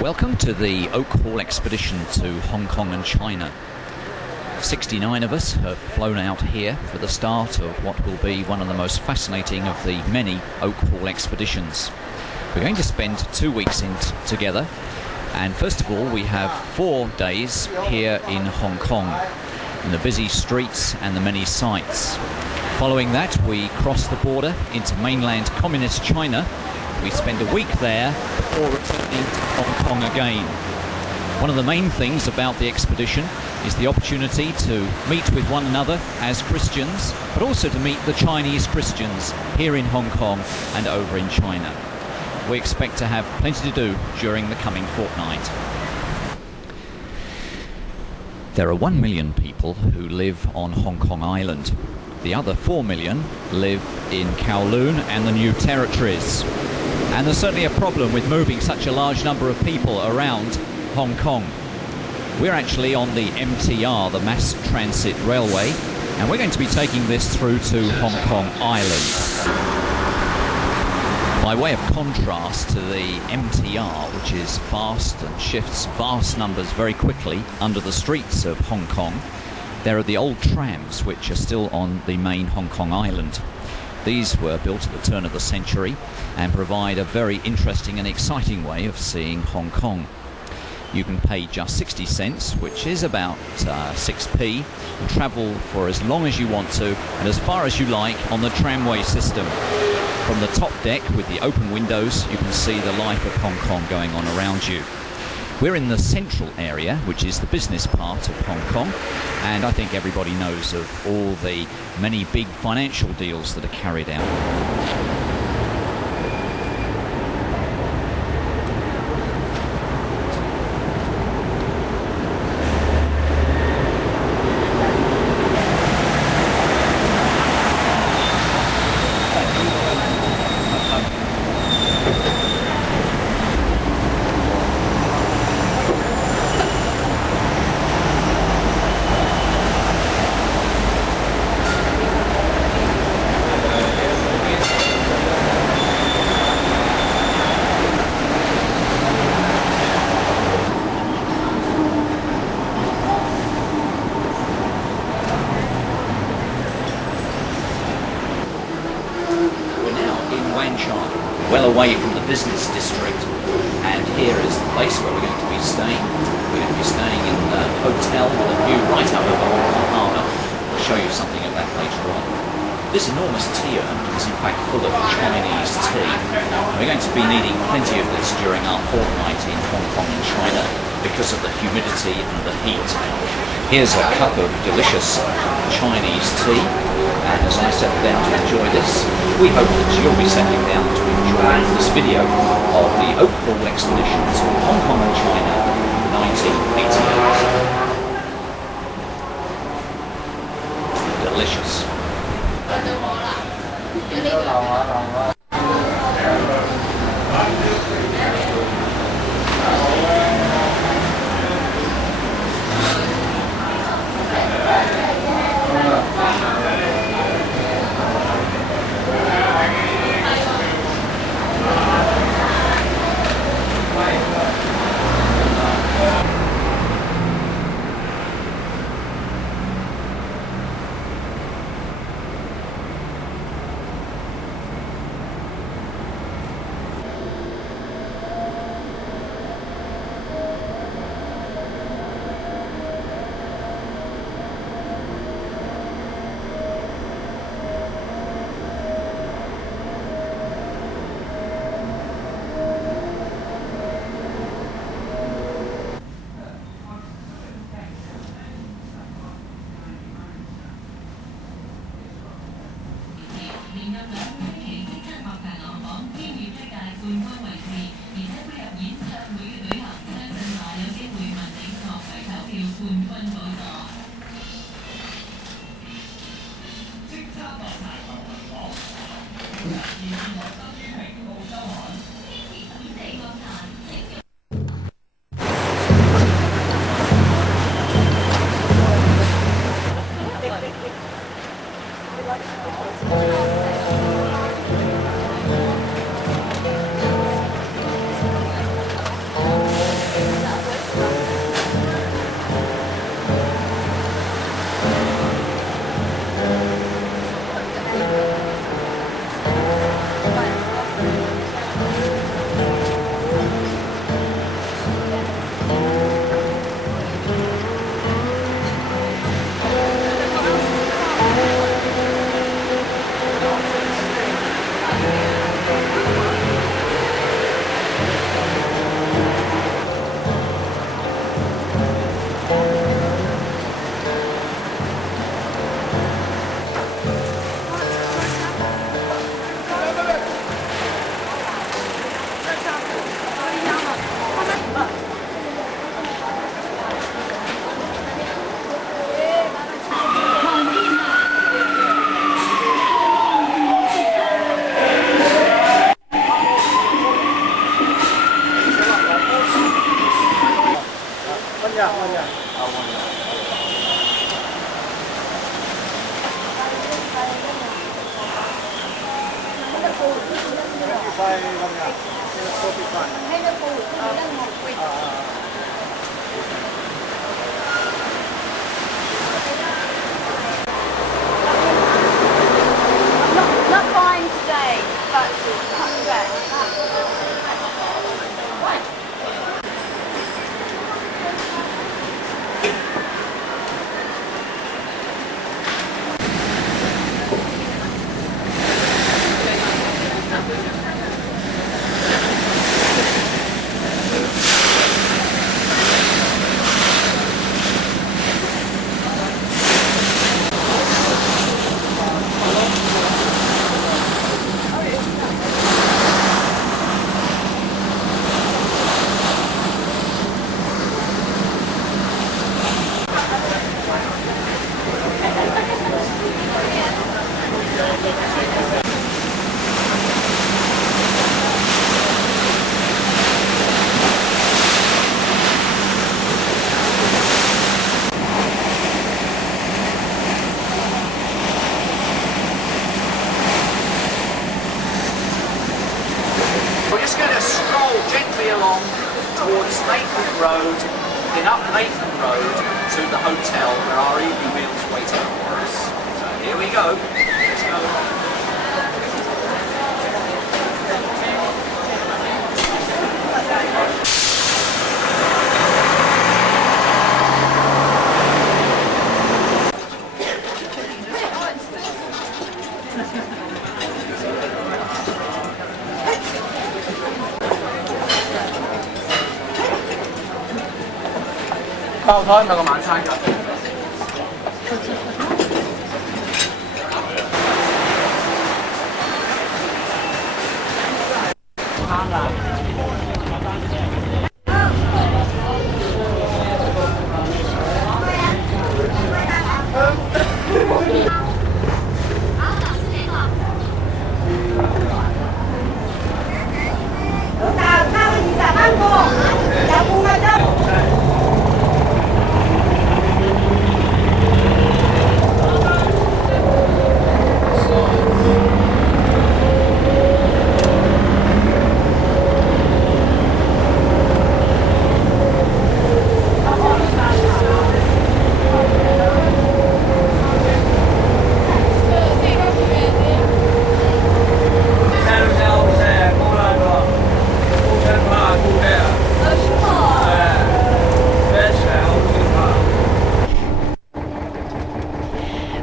Welcome to the Oak Hall expedition to Hong Kong and China. 69 of us have flown out here for the start of what will be one of the most fascinating of the many Oak Hall expeditions. We're going to spend 2 weeks together, and first of all we have 4 days here in Hong Kong, in the busy streets and the many sights. Following that, we cross the border into mainland communist China. We spend a week there before returning to Hong Kong again. One of the main things about the expedition is the opportunity to meet with one another as Christians, but also to meet the Chinese Christians here in Hong Kong and over in China. We expect to have plenty to do during the coming fortnight. There are 1 million people who live on Hong Kong Island. The other 4 million live in Kowloon and the New Territories. And there's certainly a problem with moving such a large number of people around Hong Kong. We're actually on the MTR, the Mass Transit Railway, and we're going to be taking this through to Hong Kong Island. By way of contrast to the MTR, which is fast and shifts vast numbers very quickly under the streets of Hong Kong, there are the old trams which are still on the main Hong Kong Island. These were built at the turn of the century and provide a very interesting and exciting way of seeing Hong Kong. You can pay just 60 cents, which is about 6p, and travel for as long as you want to and as far as you like on the tramway system. From the top deck with the open windows, you can see the life of Hong Kong going on around you. We're in the central area, which is the business part of Hong Kong, and I think everybody knows of all the many big financial deals that are carried out. Well away from the business district, and here is the place where we're going to be staying. We're going to be staying in a hotel with a view right up over Hong Kong Harbour. I'll show you something of that later on. This enormous tea urn is in fact full of Chinese tea. We're going to be needing plenty of this during our fortnight in Hong Kong and China because of the humidity and the heat. Here's a cup of delicious Chinese tea, and as I settle down to enjoy this, we hope that you'll be settling down to enjoy this video of the Oak Hall expedition to Hong Kong and China, 1988. Delicious. Not buying today, but coming back. We're just going to stroll gently along towards Nathan Road, then up Nathan Road to the hotel where our evening meal's waiting for us. So here we go. Let's go. Bao thôi, là có màn sai cả.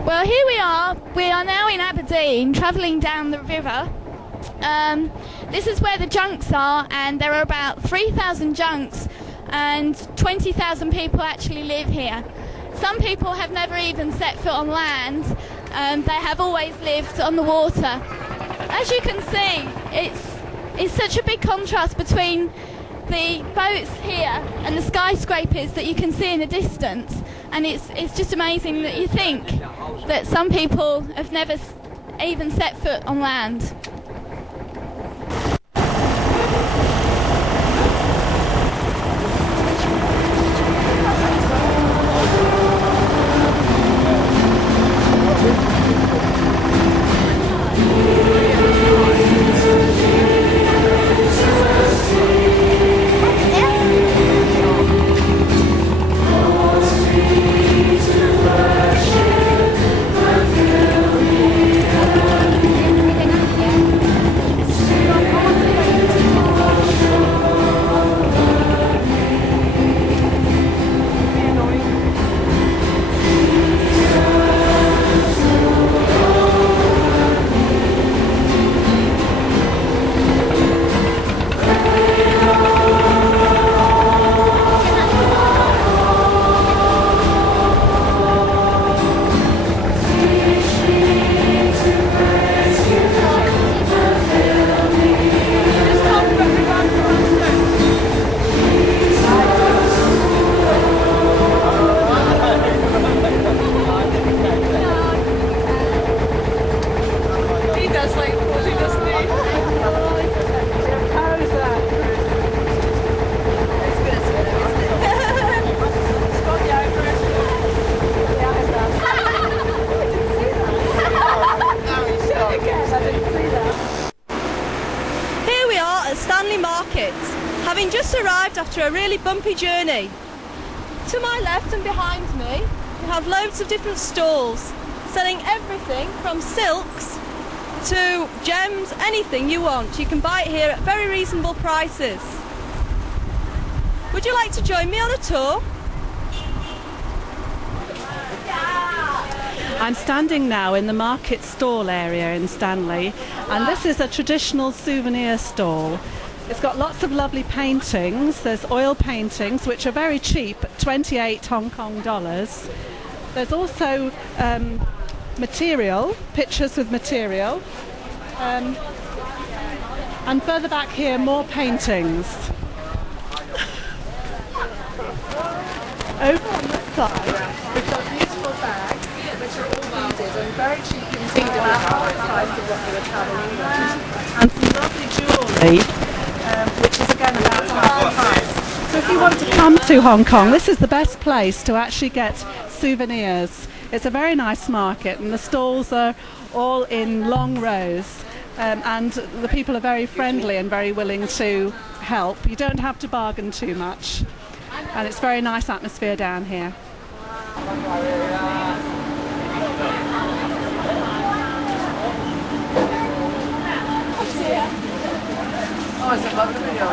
Well, here we are. We are now in Aberdeen, travelling down the river. This is where the junks are, and there are about 3,000 junks, and 20,000 people actually live here. Some people have never even set foot on land. They have always lived on the water. As you can see, it's such a big contrast between the boats here and the skyscrapers that you can see in the distance, and it's just amazing that you think that some people have never even set foot on land. Stanley Market, having just arrived after a really bumpy journey. To my left and behind me, we have loads of different stalls selling everything from silks to gems, anything you want. You can buy it here at very reasonable prices. Would you like to join me on a tour? I'm standing now in the market stall area in Stanley, and this is a traditional souvenir stall. It's got lots of lovely paintings. There's oil paintings, which are very cheap, 28 Hong Kong dollars. There's also material, pictures with material. And further back here, more paintings. Over on this side, we've got beautiful bags, which are all beaded and very cheap indeed, about half the price of what they would have in England. And some lovely jewellery, which is again about half the price. So if you want to come to Hong Kong, this is the best place to actually get souvenirs. It's a very nice market, and the stalls are all in long rows, and the people are very friendly and very willing to help. You don't have to bargain too much, and it's a very nice atmosphere down here. Oh, it's a lovely video.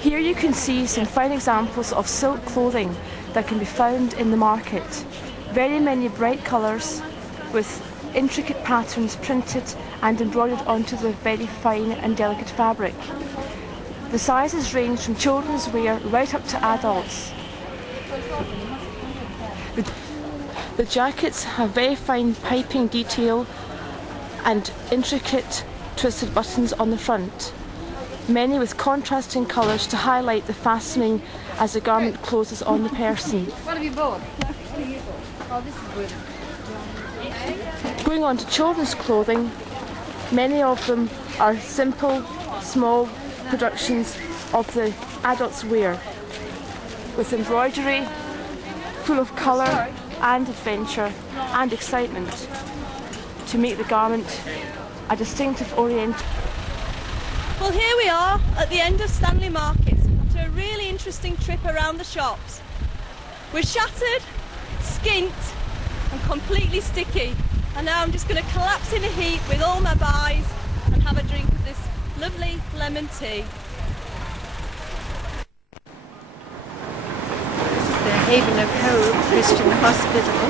Here you can see some fine examples of silk clothing that can be found in the market. Very many bright colours with intricate patterns printed and embroidered onto the very fine and delicate fabric. The sizes range from children's wear right up to adults. The jackets have very fine piping detail and intricate twisted buttons on the front, many with contrasting colours to highlight the fastening as the garment closes on the person. What have you bought? Oh, this is good. Going on to children's clothing, many of them are simple, small productions of the adults' wear, with embroidery, full of colour and adventure and excitement, to make the garment a distinctive orient. Well, here we are at the end of Stanley Market after a really interesting trip around the shops. We're shattered, skint and completely sticky, and now I'm just going to collapse in a heap with all my buys and have a drink of this lovely lemon tea. This is the Haven of Hope Christian Hospital,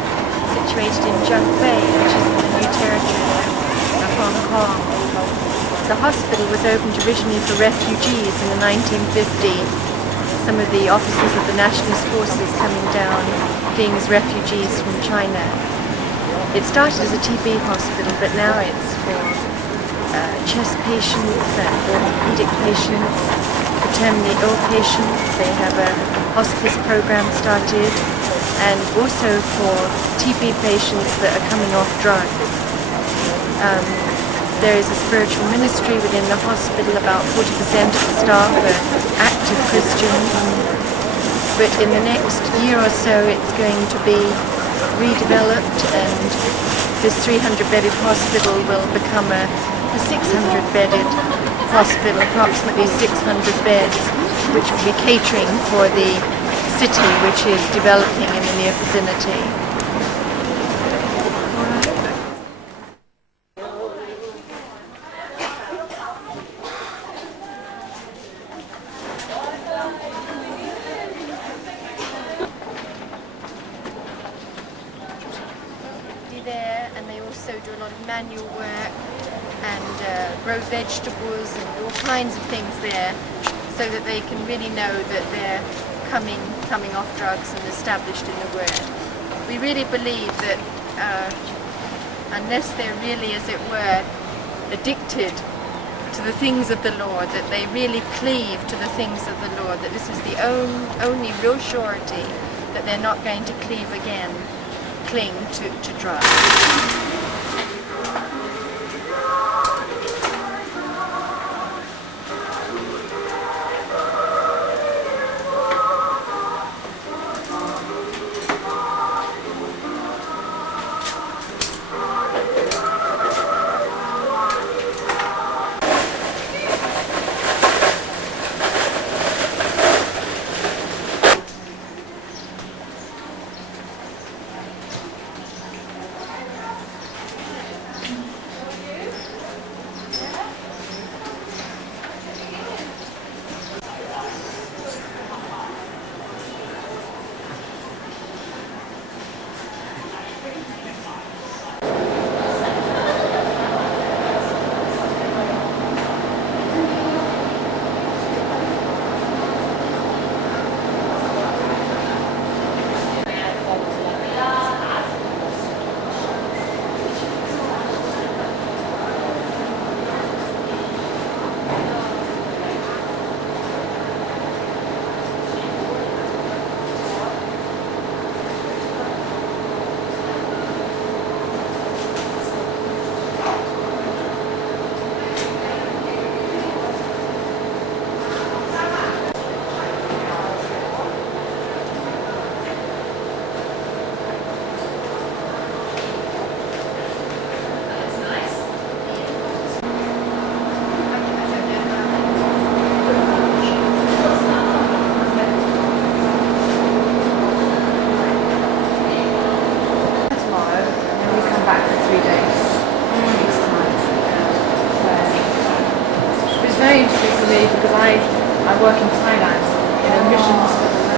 situated in Junk Bay, which is in the New Territory of Hong Kong. The hospital was opened originally for refugees in the 1950s. Some of the officers of the Nationalist Forces coming down fleeing as refugees from China. It started as a TB hospital, but now it's for chest patients and orthopedic patients, for terminally ill patients. They have a hospice program started, and also for TB patients that are coming off drugs. There is a spiritual ministry within the hospital. About 40% of the staff are active Christians, but in the next year or so it's going to be redeveloped, and this 300-bedded hospital will become a 600-bedded hospital, approximately 600 beds, which will be catering for the city which is developing in the near vicinity. There, and they also do a lot of manual work and grow vegetables and all kinds of things there, so that they can really know that they're coming off drugs and established in the Word. We really believe that unless they're really, as it were, addicted to the things of the Lord, that they really cleave to the things of the Lord, that this is the only real surety that they're not going to cling to drugs. very interesting for me because I work in Thailand in a missions for the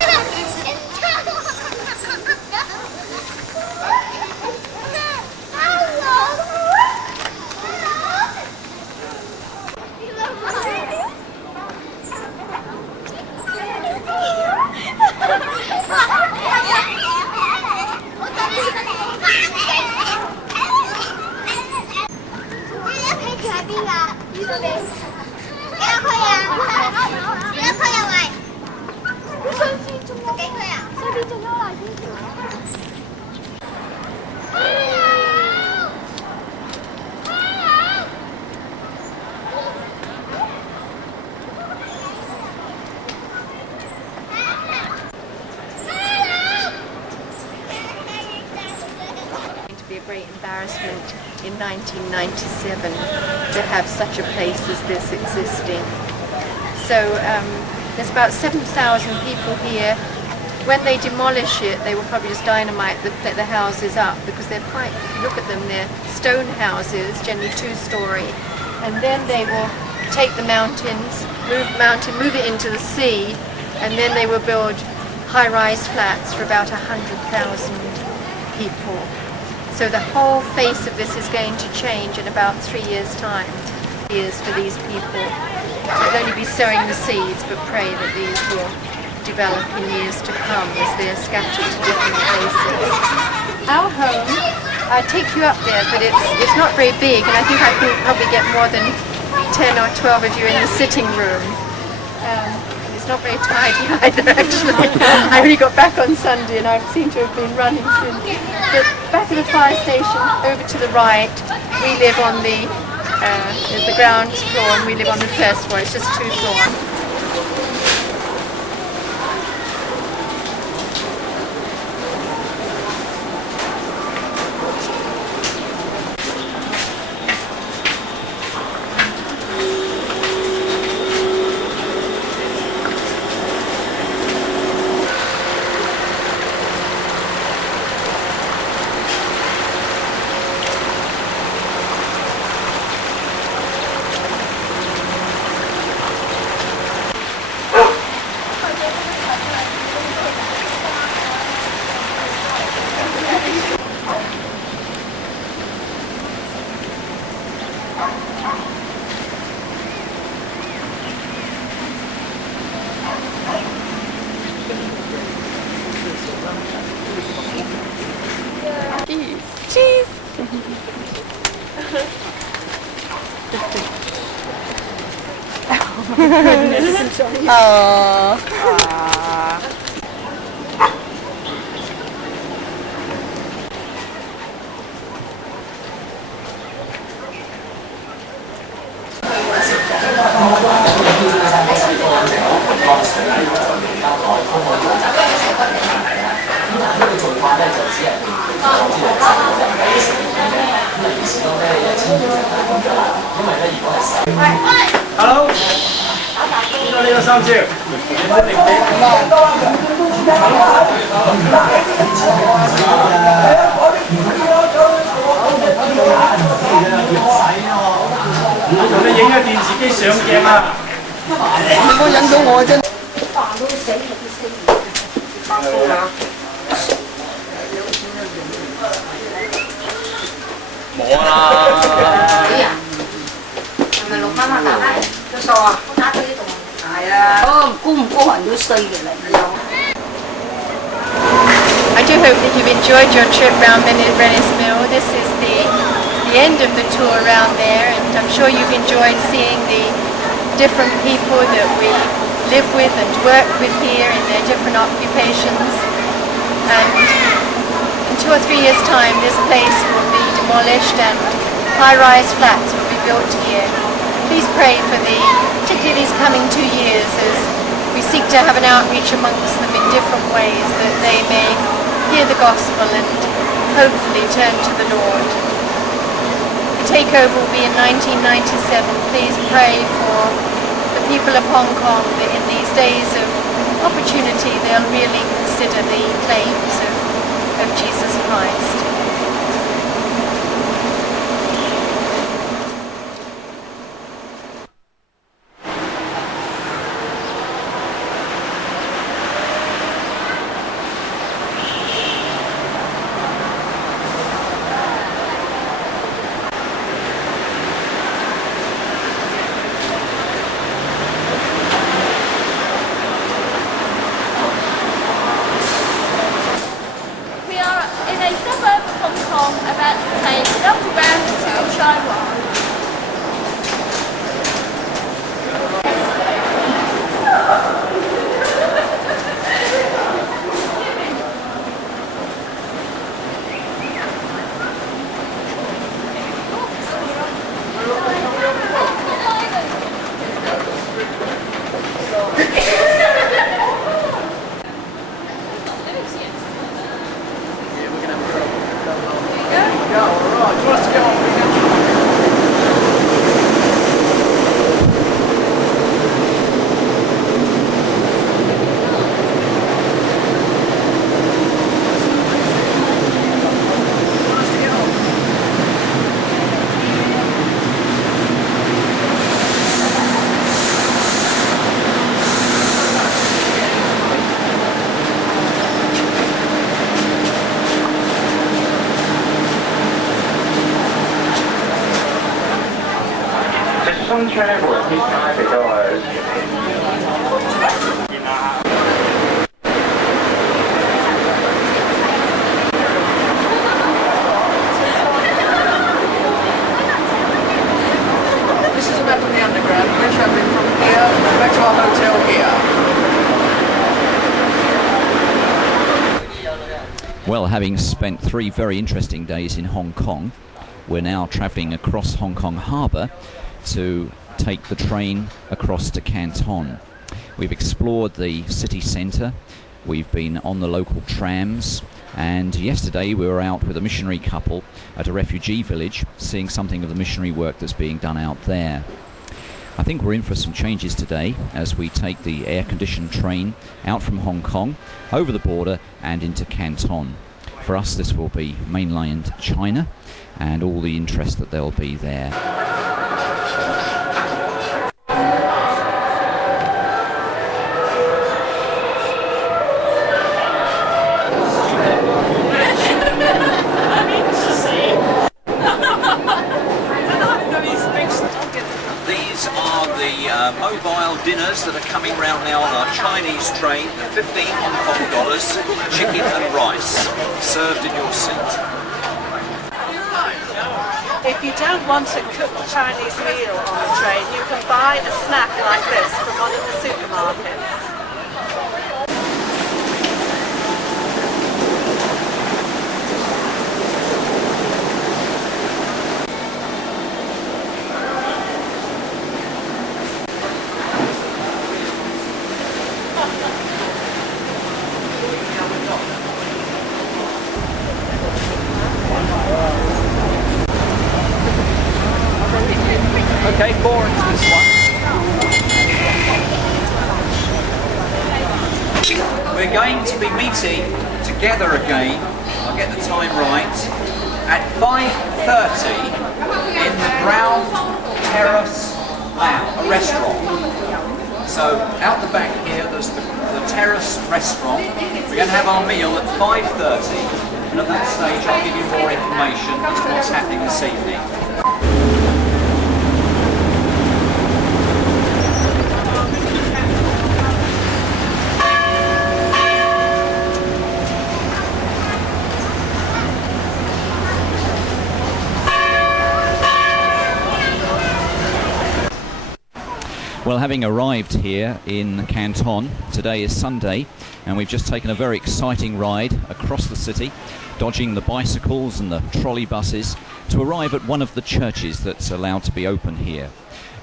to be a great embarrassment in 1997 to have such a place as this existing. So there's about 7,000 people here. When they demolish it, they will probably just dynamite the houses up because they're quite, if you look at them, they're stone houses, generally 2-story. And then they will take the mountains, move it into the sea, and then they will build high-rise flats for about 100,000 people. So the whole face of this is going to change in about 3 years' time. Years for these people. So we'll only be sowing the seeds, but pray that these will develop in years to come as they are scattered to different places. Our home, I take you up there, but it's not very big, and I think I could probably get more than 10 or 12 of you in the sitting room. It's not very tidy either, actually. I only got back on Sunday and I seem to have been running since. But back at the fire station, over to the right, we live on the ground floor and we live on the first floor. It's just 2 floors. Cheese! Hello，呢個3招，我同你影嘅電視機上鏡啊！你冇引到我真。飯都死冇啦。係咪6蚊啊？個數啊？我打到呢度。係啊。哦，高唔高人都衰嘅啦。I do hope that you've enjoyed your trip around Venice Mill. This is the end of the tour around there, and I'm sure you've enjoyed seeing the different people that we live with and work with here in their different occupations. And in 2 or 3 years' time, this place will be demolished and high-rise flats will be built here. Please pray for particularly these coming 2 years as we seek to have an outreach amongst them in different ways that they may hear the gospel and hopefully turn to the Lord. The takeover will be in 1997. Please pray for the people of Hong Kong that in these days of opportunity they'll really consider the claims of Jesus Christ. 車門貼解俾咗佢。 This is a map of the underground. We're travelling from here back to our hotel here. Well, having spent 3 very interesting days in Hong Kong, we're now travelling across Hong Kong Harbour to take the train across to Canton. We've explored the city centre, we've been on the local trams, and yesterday we were out with a missionary couple at a refugee village, seeing something of the missionary work that's being done out there. I think we're in for some changes today as we take the air-conditioned train out from Hong Kong, over the border and into Canton. For us this will be mainland China and all the interest that there'll be there. These are the mobile dinners that are coming round now on our Chinese train. 15 Hong Kong dollars, chicken and rice, served in your seat. If you don't want a cooked Chinese meal on the train, you can buy a snack like this from one of the supermarkets. Okay, 4 into this one. We're going to be meeting together again, I'll get the time right, at 5:30 in the Brown Terrace Lounge, a restaurant. So out the back here there's the Terrace restaurant. We're going to have our meal at 5:30, and at that stage I'll give you more information as to what's happening this evening. Well, having arrived here in Canton, today is Sunday, and we've just taken a very exciting ride across the city, dodging the bicycles and the trolley buses, to arrive at one of the churches that's allowed to be open here.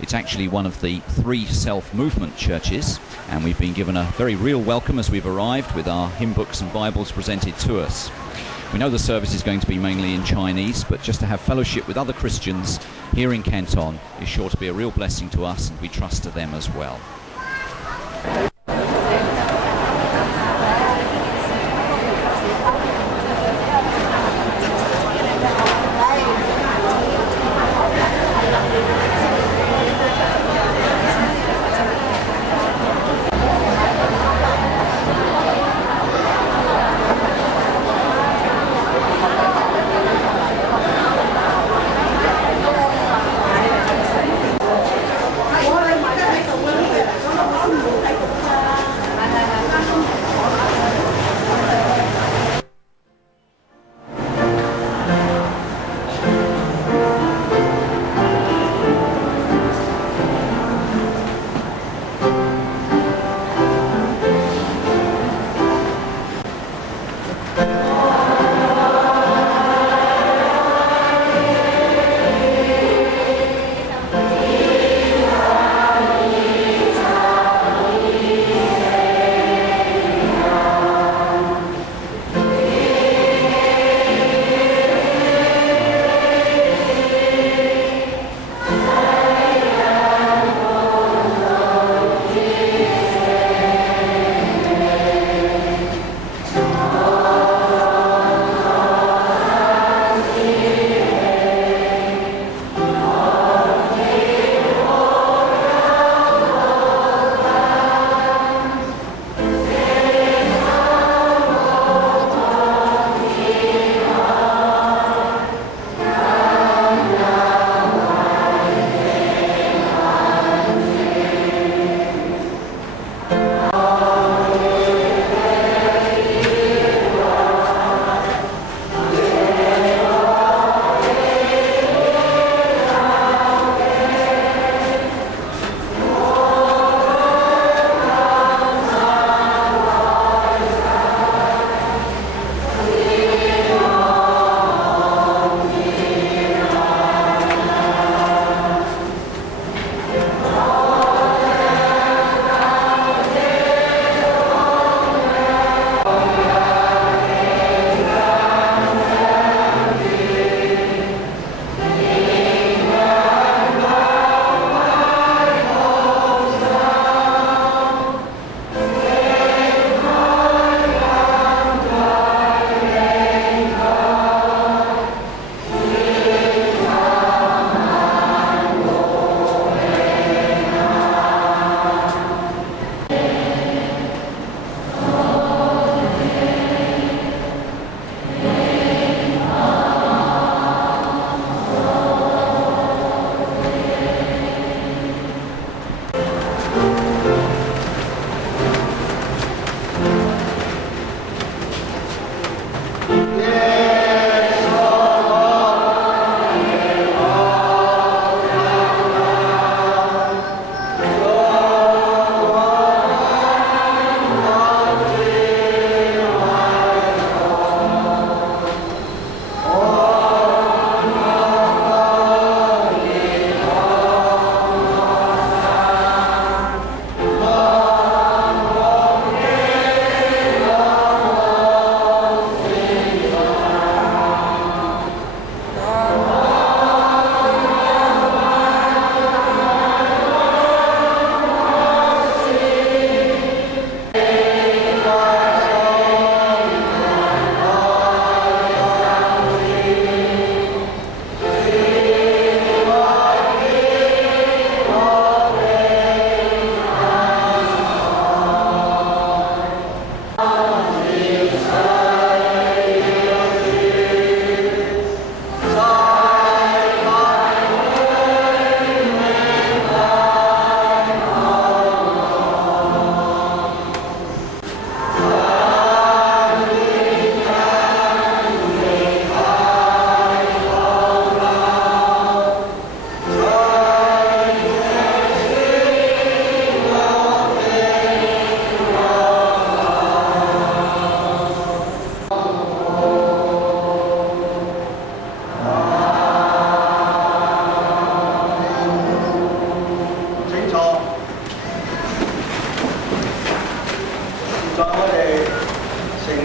It's actually one of the 3 self-movement churches, and we've been given a very real welcome as we've arrived with our hymn books and Bibles presented to us. We know the service is going to be mainly in Chinese, but just to have fellowship with other Christians here in Canton is sure to be a real blessing to us, and we trust to them as well.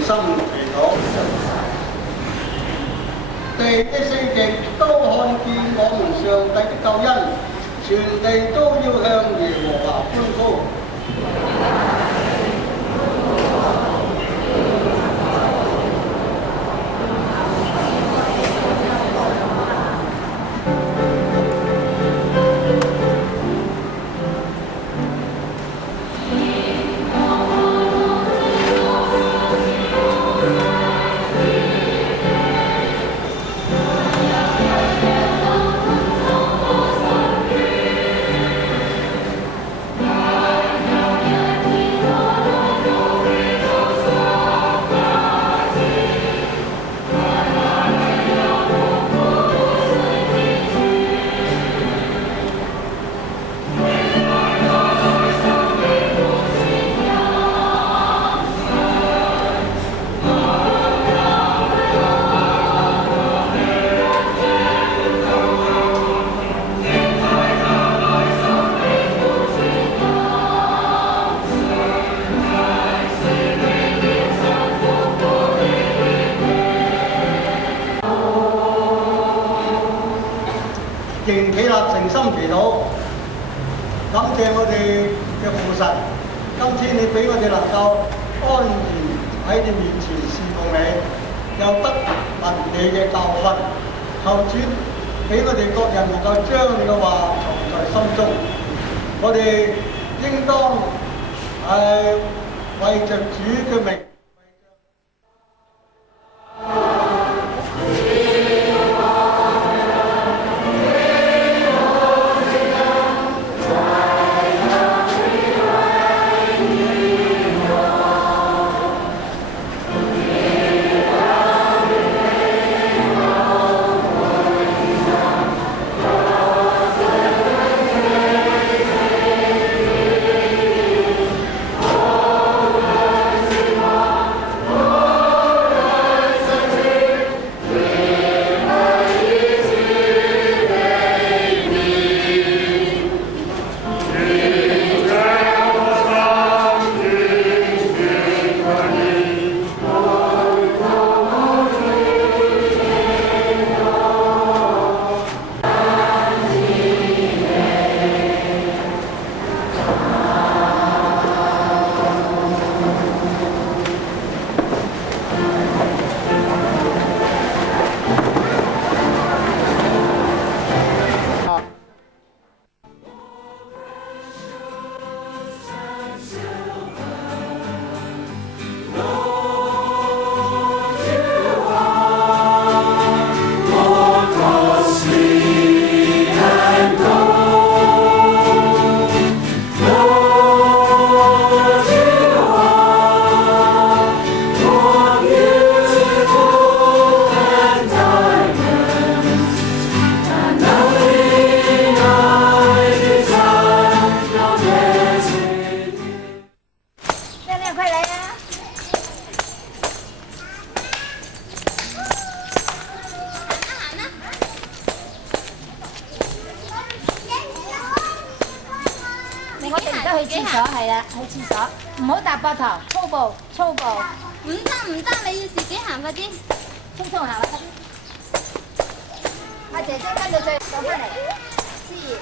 心祈禱。地的四極都看見我們上帝的救恩，全地都要向耶和華歡呼。仍企立誠心祈禱，感謝我哋嘅父神，今天你俾我哋能夠安然喺你面前侍奉你，又得聞你嘅教訓，求主俾我哋各人能夠將你嘅話藏在心中，我哋應當為着主嘅名。我哋而家去廁所係啦，去廁所，唔好搭膊頭，粗暴粗暴。唔得唔得，你要自己行快啲，匆匆行啦。阿姐姐跟到最走翻嚟，思怡。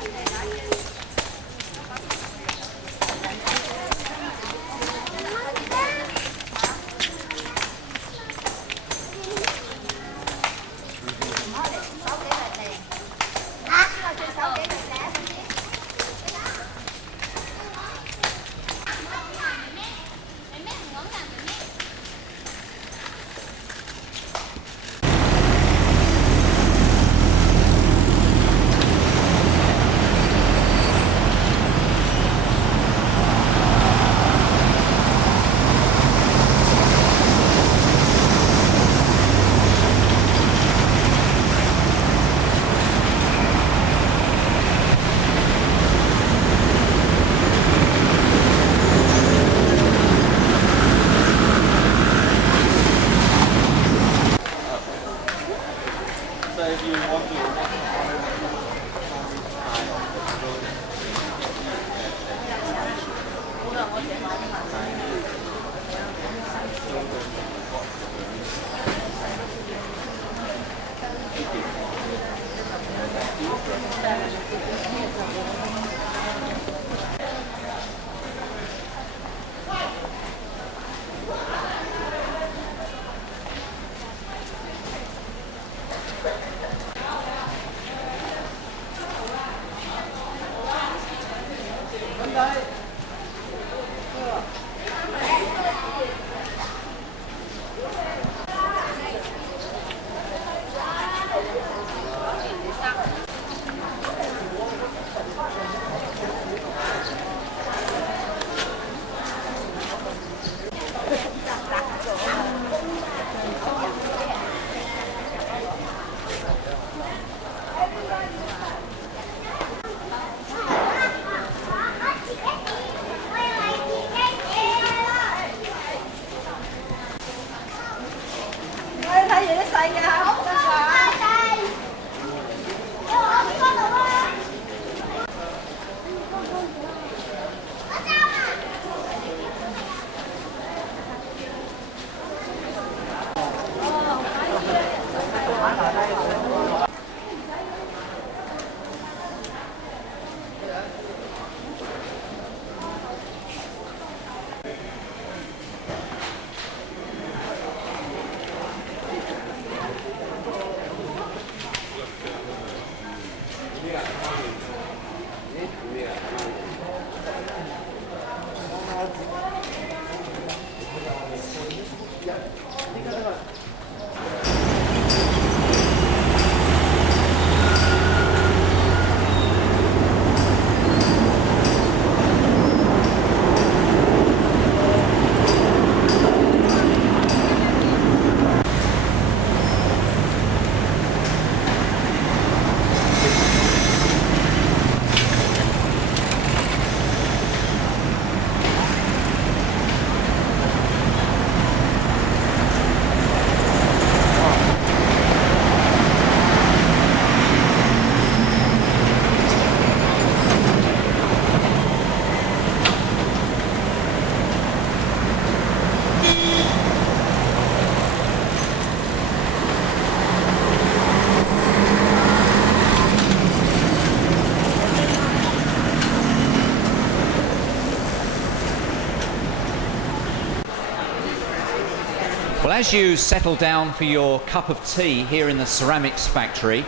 Well, as you settle down for your cup of tea here in the ceramics factory,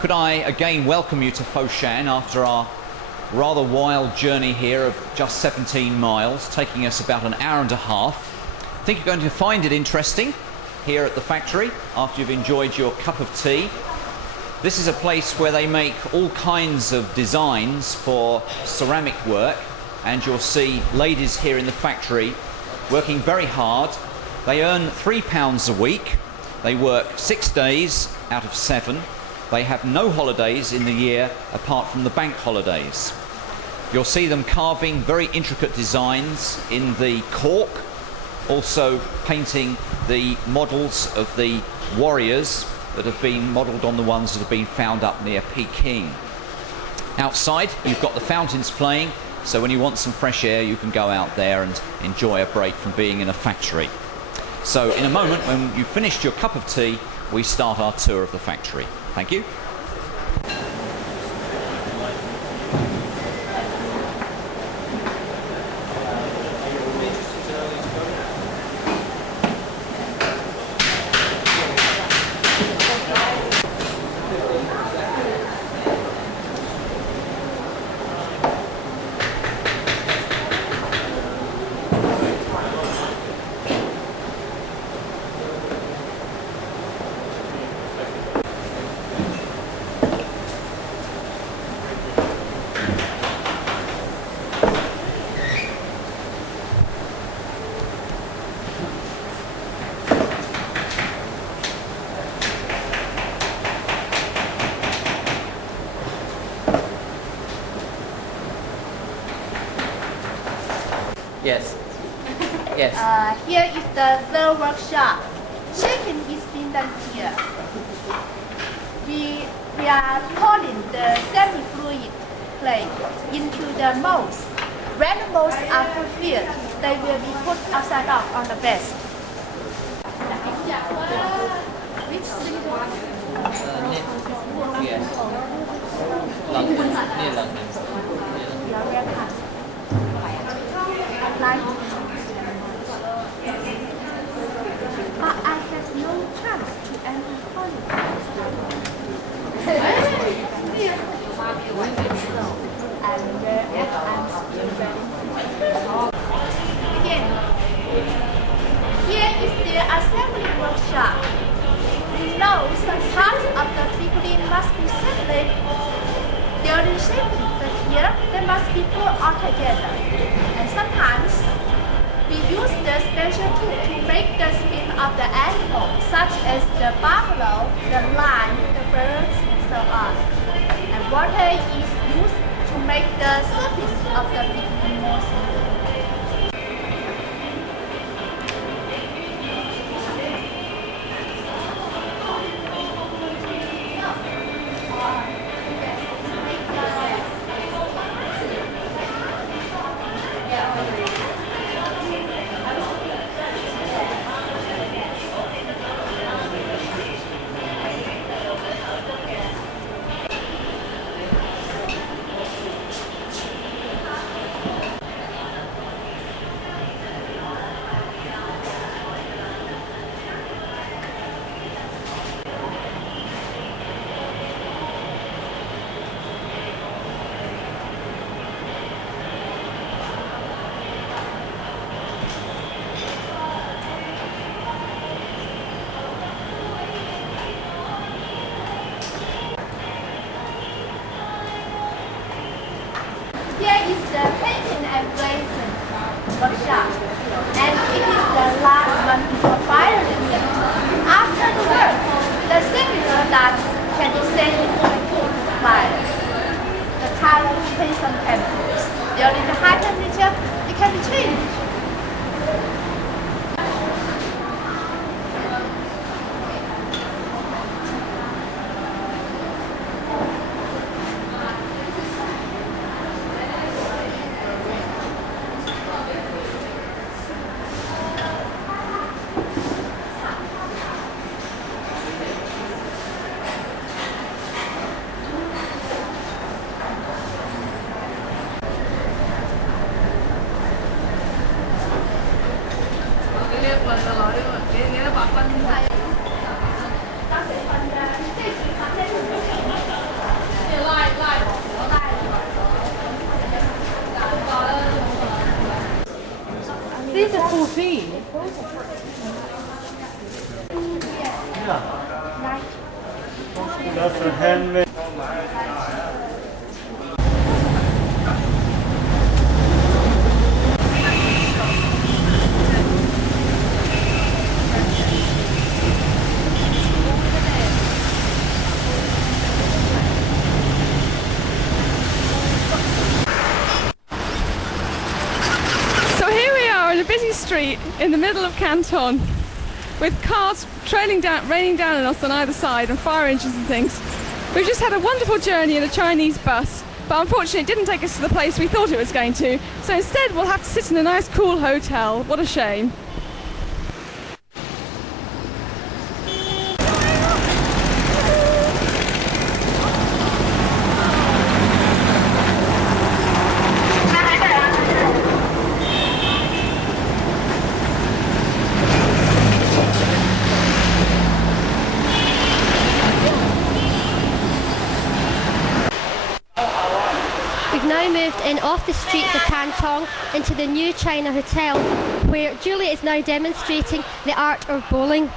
could I again welcome you to Foshan after our rather wild journey here of just 17 miles, taking us about an hour and a half. I think you're going to find it interesting here at the factory after you've enjoyed your cup of tea. This is a place where they make all kinds of designs for ceramic work, and you'll see ladies here in the factory working very hard. They earn £3 a week. They work 6 days out of 7. They have no holidays in the year apart from the bank holidays. You'll see them carving very intricate designs in the cork, also painting the models of the warriors that have been modelled on the ones that have been found up near Peking. Outside, you've got the fountains playing, so when you want some fresh air, you can go out there and enjoy a break from being in a factory. So in a moment, when you've finished your cup of tea, we start our tour of the factory. Thank you. Yes. Yes. Here is the third workshop. Shaping is being done here. We are pouring the semi-fluid clay into the molds. When the molds are fulfilled, they will be put upside down on the base. But I have no chance to enter college. So, and I'm still ready. Again, here is the assembly workshop. We know some parts of the figurine must be separate during shaping, but here they must be put all together. And sometimes we use the special tool to make the skin of the animal, such as the buffalo, the lion, the birds, and so on. And water is used to make the surface of the figurine more smooth. Here is the painting and glazing workshop, and it is the last one before firing. After the work, the signature dots can be sent to the suppliers. The color depends on temperatures. During the high temperature, it can be changed. These are 14. That's a handmade. So here we are in a busy street in the middle of Canton with cars raining down on us on either side and fire engines and things. We've just had a wonderful journey in a Chinese bus, but unfortunately it didn't take us to the place we thought it was going to, so instead we'll have to sit in a nice cool hotel. What a shame. We've now moved in off the streets of Canton into the new China Hotel, where Julie is now demonstrating the art of bowling.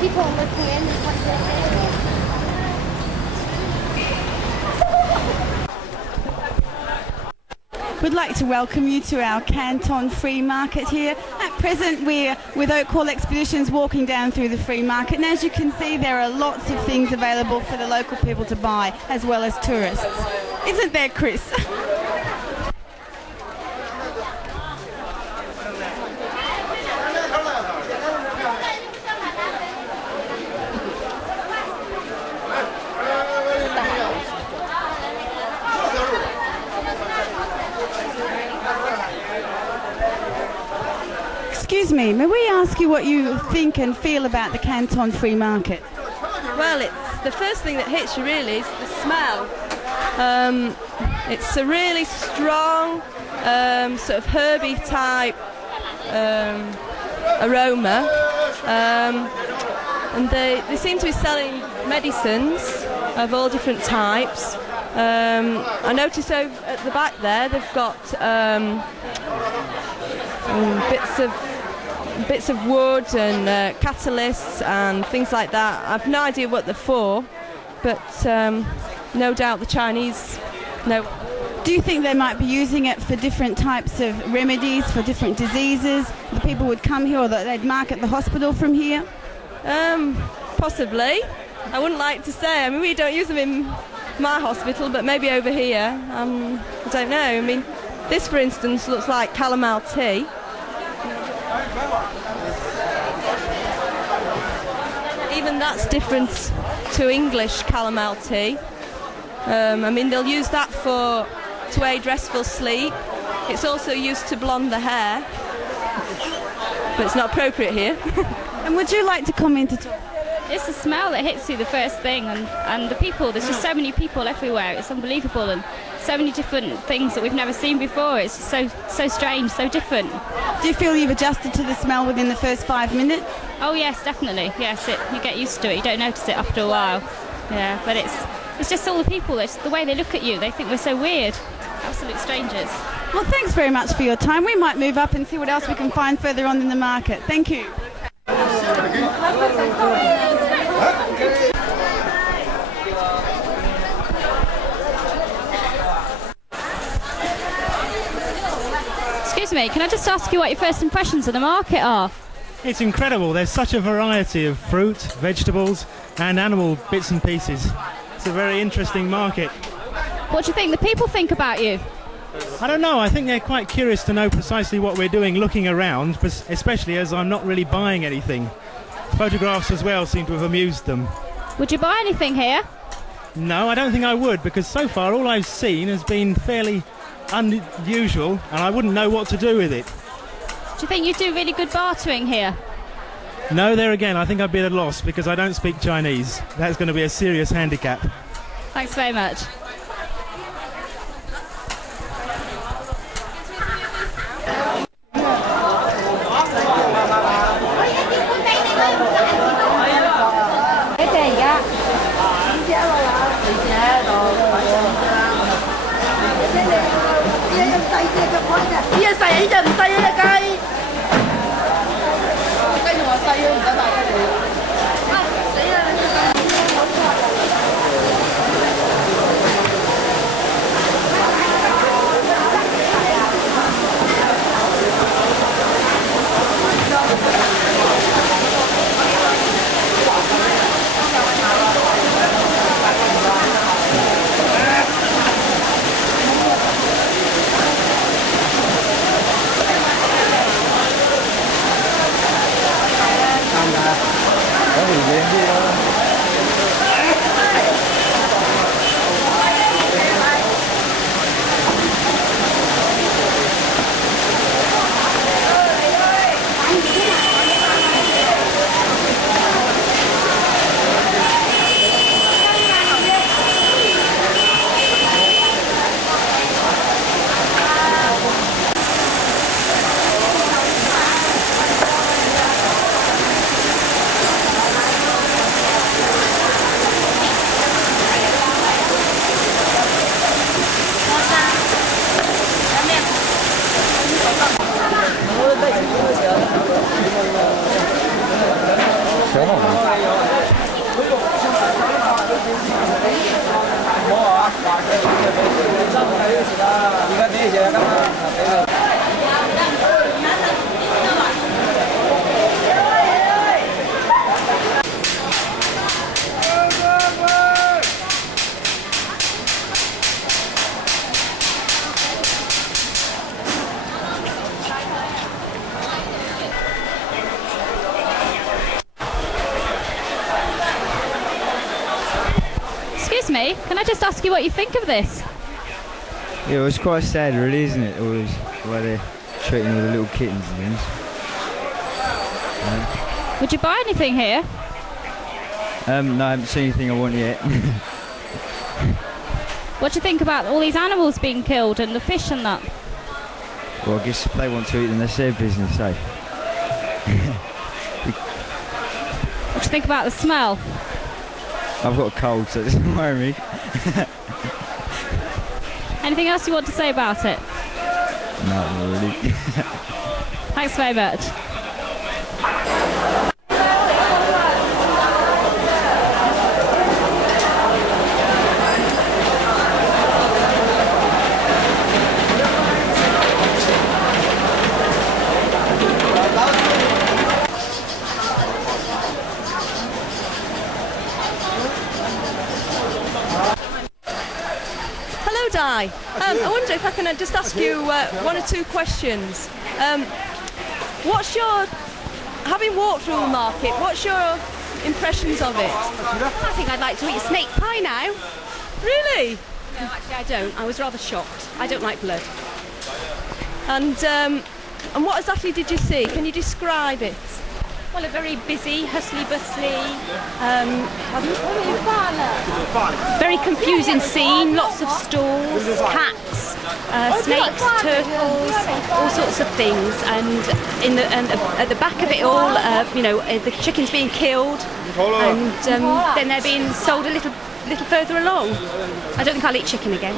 People are looking in and what they're We'd like to welcome you to our Canton Free Market here. At present we're with Oak Hall Expeditions walking down through the free market, and as you can see there are lots of things available for the local people to buy as well as tourists. Isn't there, Chris? Excuse me, may we ask you what you think and feel about the Canton Free Market? Well, it's the first thing that hits you really is the smell. It's a really strong, sort of herby type aroma, and they seem to be selling medicines of all different types. I notice over at the back there they've got bits of wood and catalysts and things like that. I've no idea what they're for, but no doubt the Chinese know. Do you think they might be using it for different types of remedies for different diseases? The people would come here, or that they'd market the hospital from here? Possibly. I wouldn't like to say. I mean, we don't use them in my hospital, but maybe over here. I don't know. I mean, this, for instance, looks like calomel tea. Even that's different to English calomel tea. I mean, they'll use that to aid restful sleep. It's also used to blonde the hair, but it's not appropriate here. And would you like to comment at all? It's the smell that hits you the first thing, and the people. There's just so many people everywhere. It's unbelievable, and so many different things that we've never seen before. It's so strange, so different. Do you feel you've adjusted to the smell within the first 5 minutes? Oh yes, definitely. Yes, you get used to it. You don't notice it after a while. Yeah, but it's just all the people. It's the way they look at you. They think we're so weird. Absolute strangers. Well, thanks very much for your time. We might move up and see what else we can find further on in the market. Thank you. Excuse me, can I just ask you what your first impressions of the market are? It's incredible. There's such a variety of fruit, vegetables and animal bits and pieces. It's a very interesting market. What do you think the people think about you? I don't know. I think they're quite curious to know precisely what we're doing looking around, especially as I'm not really buying anything. Photographs as well seem to have amused them. Would you buy anything here? No, I don't think I would, because so far all I've seen has been fairly unusual and I wouldn't know what to do with it. Do you think you do really good bartering here? No, there again, I think I'd be at a loss because I don't speak Chinese. That's going to be a serious handicap. Thanks very much. Excuse me, can I just ask you what you think of this? Yeah, well, it's quite sad, really, isn't it? Always the way they're treating all the little kittens and things. Would you buy anything here? No, I haven't seen anything I want yet. What do you think about all these animals being killed and the fish and that? Well, I guess if they want to eat them, that's their business, eh? What do you think about the smell? I've got a cold, so it doesn't worry me. Anything else you want to say about it? No, not really. Thanks very much. Di, I wonder if I can just ask you one or two questions. What's your, having walked through the market, what's your impressions of it? I think I'd like to eat a snake pie now. Really? No, actually I don't. I was rather shocked. I don't like blood. And what exactly did you see? Can you describe it? Well, a very busy, hustly-bustly, very confusing scene, lots of stalls, cats, snakes, turtles, all sorts of things, and at the back of it all, the chickens being killed, and then they're being sold a little further along. I don't think I'll eat chicken again.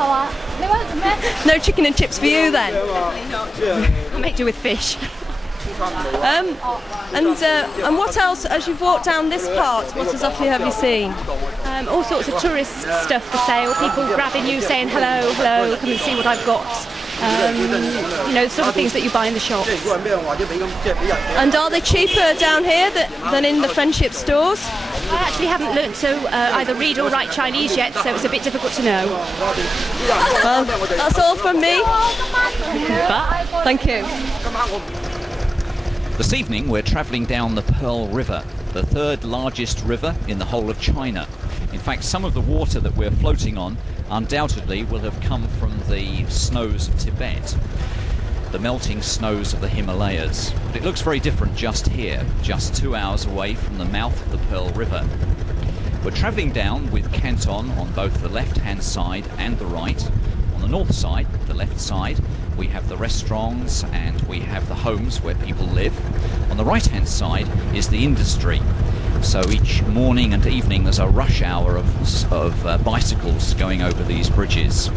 No chicken and chips for you then? I'll make do with fish. And what else, as you've walked down this part, what exactly have you seen? All sorts of tourist stuff for sale, people grabbing you, saying hello, hello, come and see what I've got. Sort of things that you buy in the shops. And are they cheaper down here than in the Friendship stores? I actually haven't learnt to either read or write Chinese yet, so it's a bit difficult to know. Well, that's all from me. Bye. Thank you. This evening we're travelling down the Pearl River, the third largest river in the whole of China. In fact, some of the water that we're floating on undoubtedly will have come from the snows of Tibet, the melting snows of the Himalayas. But it looks very different just here, just 2 hours away from the mouth of the Pearl River. We're travelling down with Canton on both the left-hand side and the right. On the north side, the left side, we have the restaurants and we have the homes where people live. On the right-hand side is the industry. So each morning and evening there's a rush hour of bicycles going over these bridges.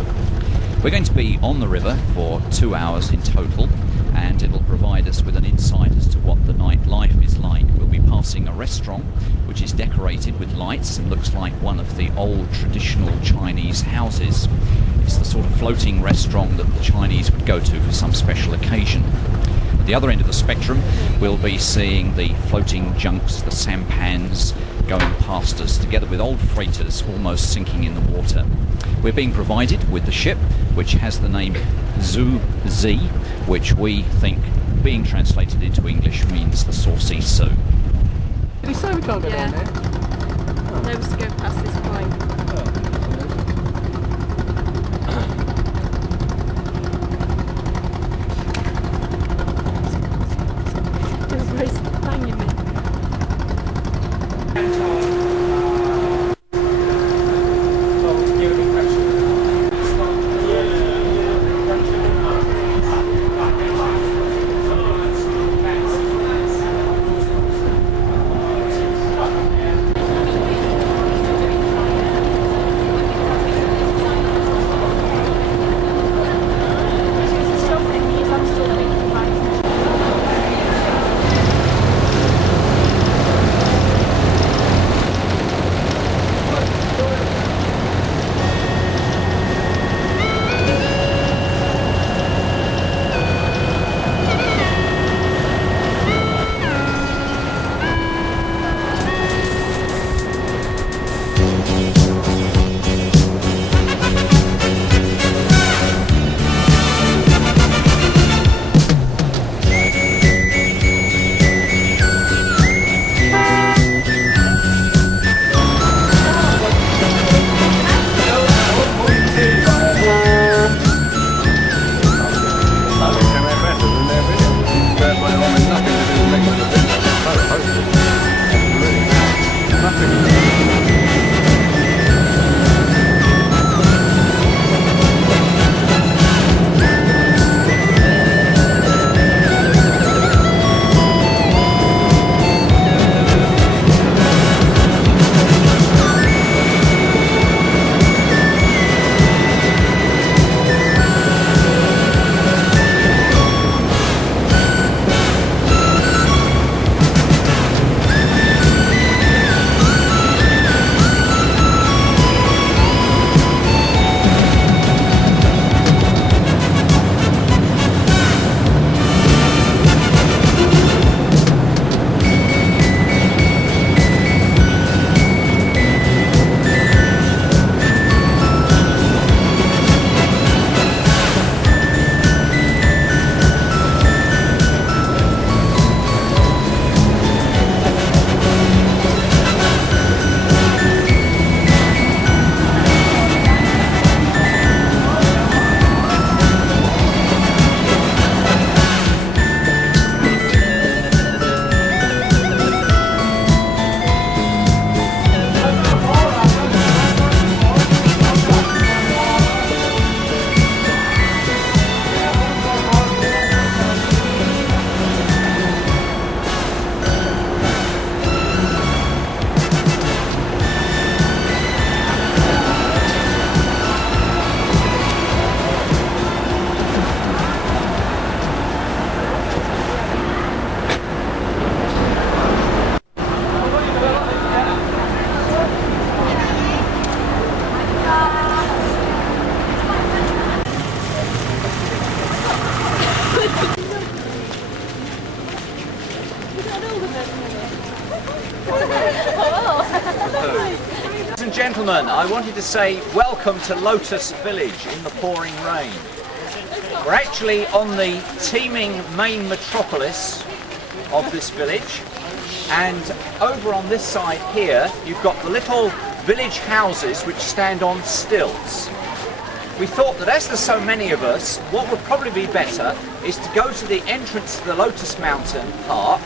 We're going to be on the river for 2 hours in total, and it'll provide us with an insight as to what the nightlife is like. We'll be passing a restaurant which is decorated with lights and looks like one of the old traditional Chinese houses. It's the sort of floating restaurant that the Chinese would go to for some special occasion. At the other end of the spectrum, we'll be seeing the floating junks, the sampans, going past us, together with old freighters almost sinking in the water. We're being provided with the ship, which has the name Zhu Zi, which we think, being translated into English, means the Saucy Sioux. Did he say we can't go down there? No, we go past this point. gentlemen, I wanted to say welcome to Lotus Village in the pouring rain. We're actually on the teeming main metropolis of this village, and over on this side here you've got the little village houses which stand on stilts. We thought that as there's so many of us, what would probably be better is to go to the entrance to the Lotus Mountain Park,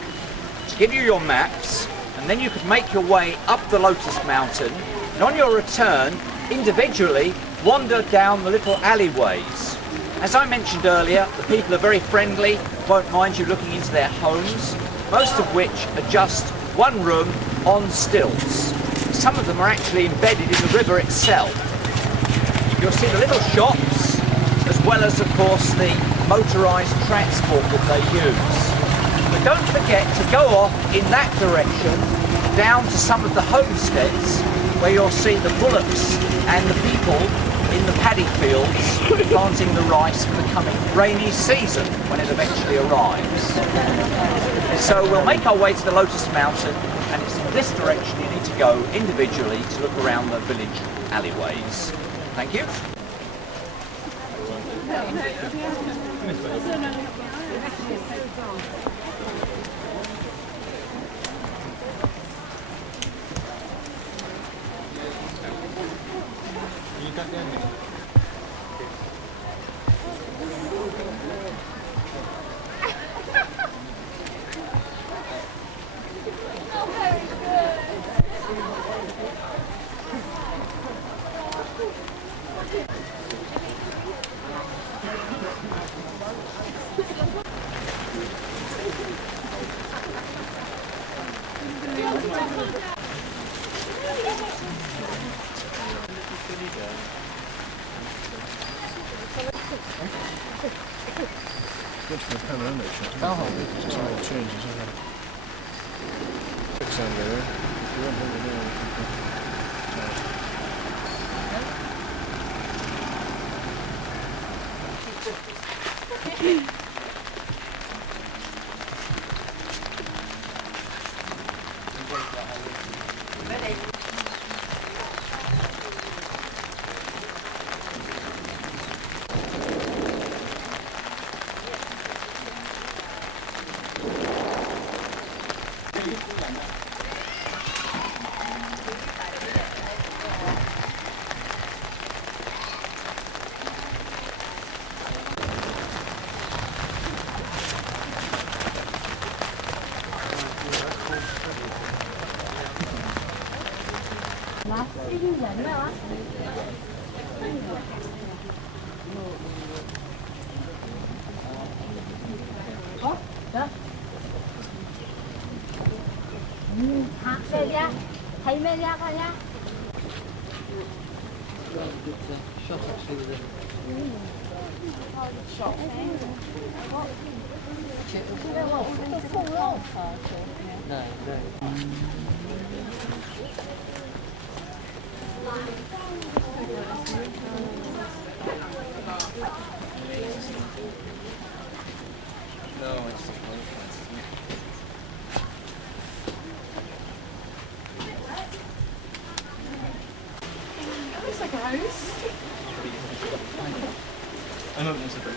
to give you your maps, and then you could make your way up the Lotus Mountain, and on your return, individually, wander down the little alleyways. As I mentioned earlier, the people are very friendly, won't mind you looking into their homes, most of which are just one room on stilts. Some of them are actually embedded in the river itself. You'll see the little shops, as well as, of course, the motorised transport that they use. But don't forget to go off in that direction, down to some of the homesteads, where you'll see the bullocks and the people in the paddy fields planting the rice for the coming rainy season when it eventually arrives. So we'll make our way to the Lotus Mountain, and it's in this direction you need to go individually to look around the village alleyways. Thank you. Good for the panoramic shot. Oh, just how it changes, isn't it? Fix over there. You won't hold it there. Thấy mê ra coi nhá. I know that's a bit.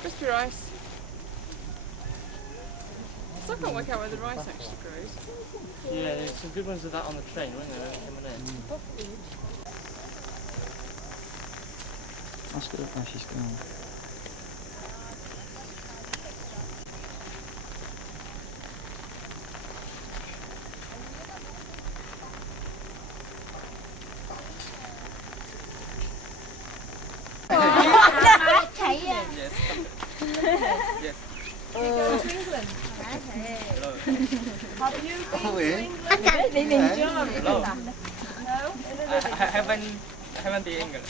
Crispy rice. still can't work out where the rice actually grows. Yeah, there's some good ones of that on the train, weren't there? Ask her how she's going. Have you been to England? Hello. I haven't been in England.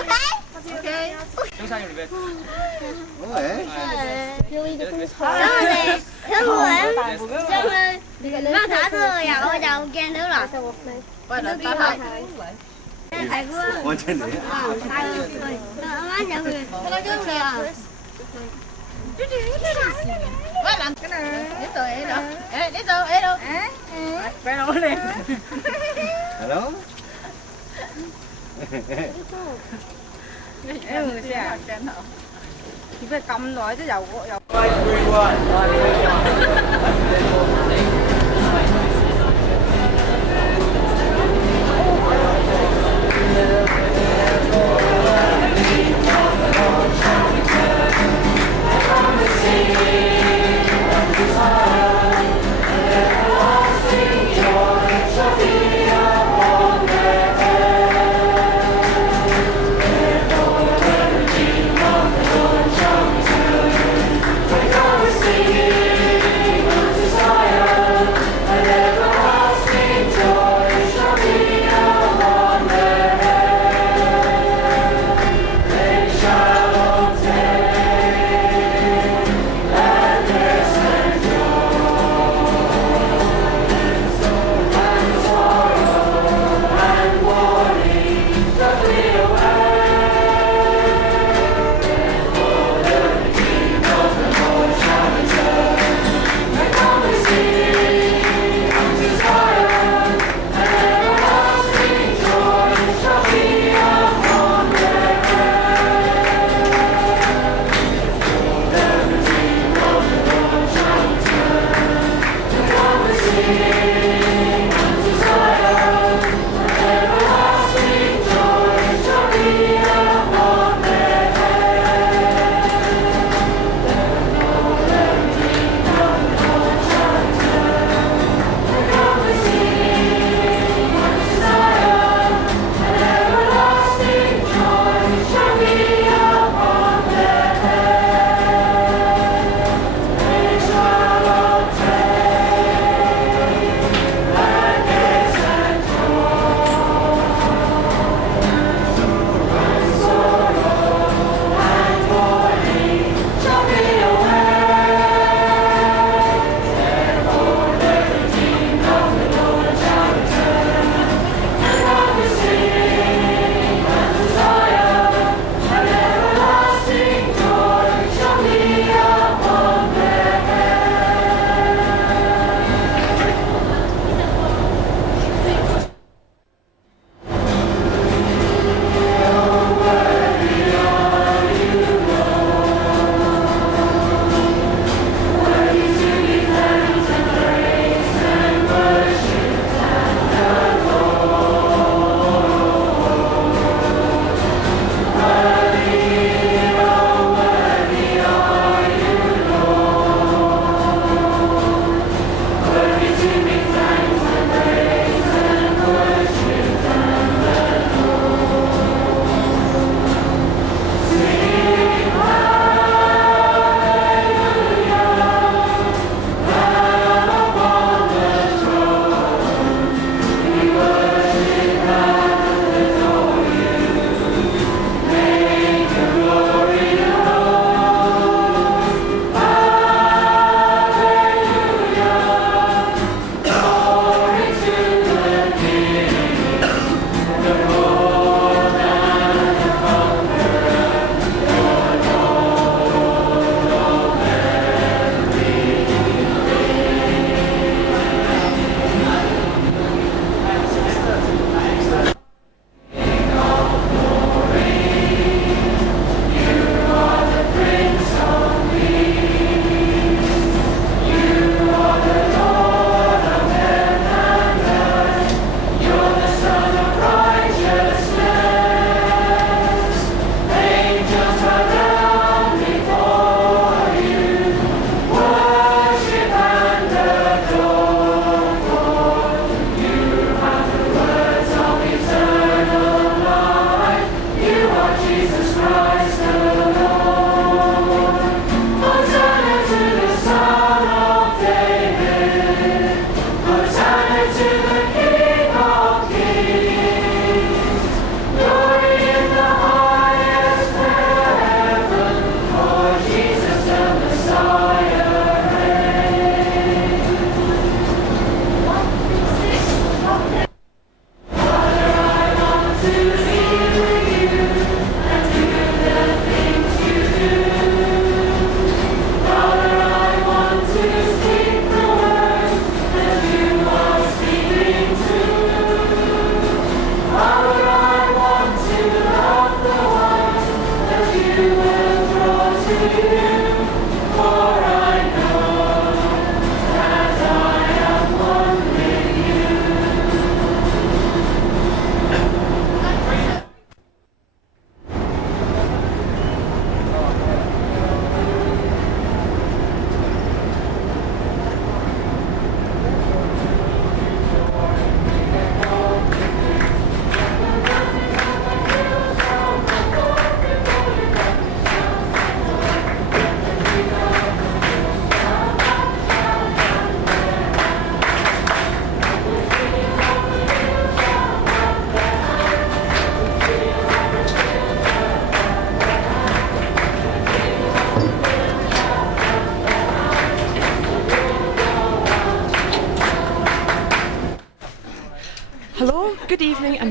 Okay. Chúng sang university. Hello? Chỉ phải cầm lại cái dầu dầu.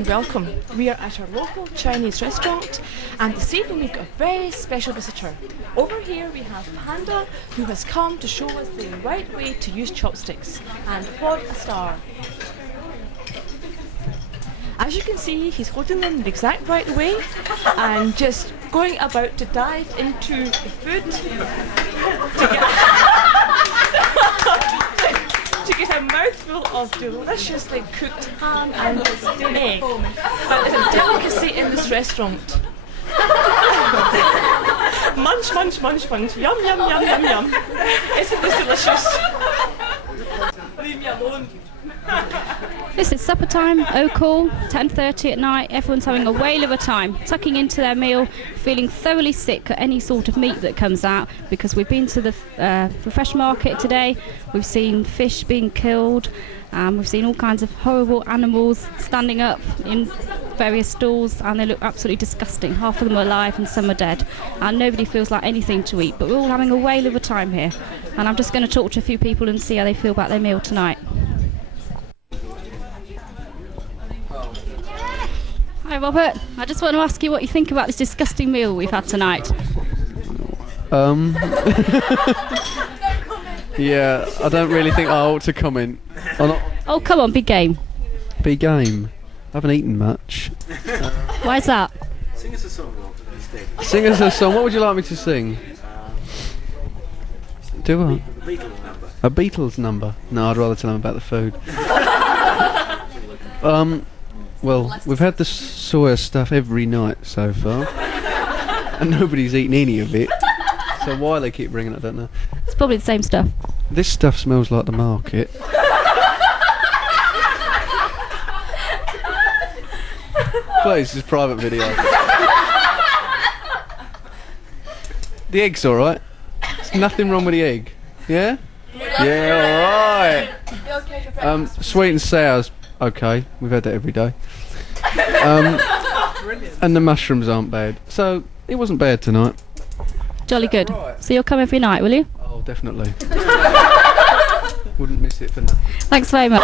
and welcome. We are at our local Chinese restaurant, and this evening we've got a very special visitor. Over here we have Panda, who has come to show us the right way to use chopsticks, and what a star. As you can see, he's holding them the exact right way and just going about to dive into the food to get a mouthful of deliciously cooked ham and egg. That is a delicacy in this restaurant. Munch, munch, munch, munch. Yum, yum, yum, yum, yum. Isn't this delicious? Leave me alone. This is supper time, O'Call, 10:30 at night. Everyone's having a whale of a time, tucking into their meal, feeling thoroughly sick at any sort of meat that comes out, because we've been to the fresh market today. We've seen fish being killed, we've seen all kinds of horrible animals standing up in various stalls, and they look absolutely disgusting. Half of them are alive and some are dead, and nobody feels like anything to eat, but we're all having a whale of a time here. And I'm just going to talk to a few people and see how they feel about their meal tonight. Hi Robert, I just want to ask you what you think about this disgusting meal we've had tonight. Yeah, I don't really think I ought to comment. Oh come on, big game. Big game. I haven't eaten much. Why is that? Sing us a song, Rob. Sing us a song. What would you like me to sing? Do what? The Beatles number. A Beatles number? No, I'd rather tell them about the food. Well, we've had the soya stuff every night so far, and nobody's eaten any of it. So why they keep bringing it, I don't know. It's probably the same stuff. This stuff smells like the market. Please, this is private video. The egg's alright. There's nothing wrong with the egg. Yeah? Yeah, alright. Sweet and sour's okay. We've had that every day. And the mushrooms aren't bad. So, it wasn't bad tonight. Jolly good. So you'll come every night, will you? Oh, definitely. Wouldn't miss it for nothing. Thanks very much.